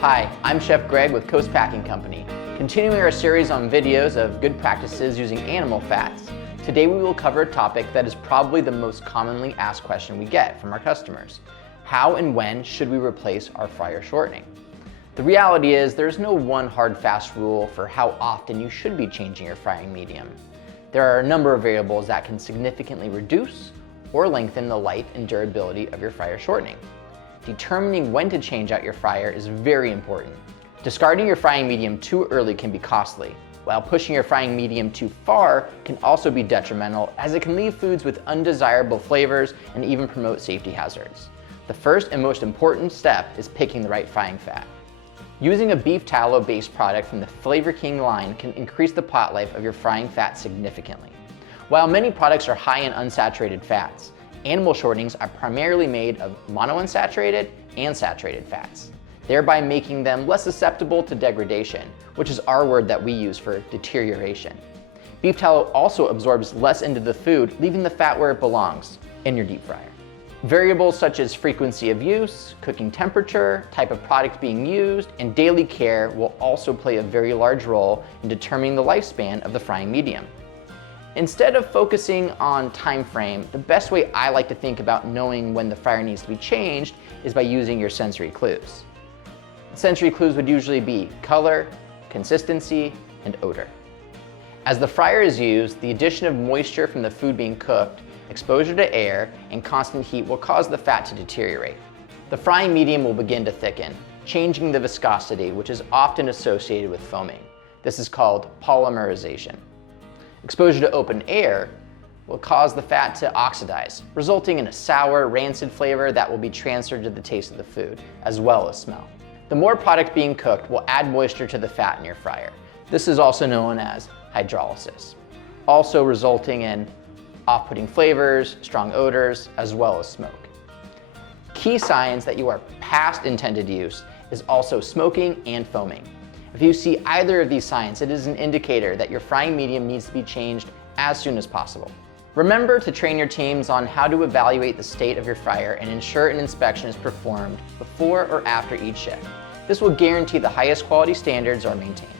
Hi, I'm Chef Greg with Coast Packing Company. Continuing our series on videos of good practices using animal fats, today we will cover a topic that is probably the most commonly asked question we get from our customers. How and when should we replace our fryer shortening? The reality is there's no one hard fast rule for how often you should be changing your frying medium. There are a number of variables that can significantly reduce or lengthen the life and durability of your fryer shortening. Determining when to change out your fryer is very important. Discarding your frying medium too early can be costly, while pushing your frying medium too far can also be detrimental, as it can leave foods with undesirable flavors and even promote safety hazards. The first and most important step is picking the right frying fat. Using a beef tallow-based product from the Flavor King line can increase the pot life of your frying fat significantly. While many products are high in unsaturated fats, animal shortenings are primarily made of monounsaturated and saturated fats, thereby making them less susceptible to degradation, which is our word that we use for deterioration. Beef tallow also absorbs less into the food, leaving the fat where it belongs, in your deep fryer. Variables such as frequency of use, cooking temperature, type of product being used, and daily care will also play a very large role in determining the lifespan of the frying medium. Instead of focusing on time frame, the best way I like to think about knowing when the fryer needs to be changed is by using your sensory clues. Sensory clues would usually be color, consistency, and odor. As the fryer is used, the addition of moisture from the food being cooked, exposure to air, and constant heat will cause the fat to deteriorate. The frying medium will begin to thicken, changing the viscosity, which is often associated with foaming. This is called polymerization. Exposure to open air will cause the fat to oxidize, resulting in a sour, rancid flavor that will be transferred to the taste of the food, as well as smell. The more product being cooked will add moisture to the fat in your fryer. This is also known as hydrolysis, also resulting in off-putting flavors, strong odors, as well as smoke. Key signs that you are past intended use is also smoking and foaming. If you see either of these signs, it is an indicator that your frying medium needs to be changed as soon as possible. Remember to train your teams on how to evaluate the state of your fryer and ensure an inspection is performed before or after each shift. This will guarantee the highest quality standards are maintained.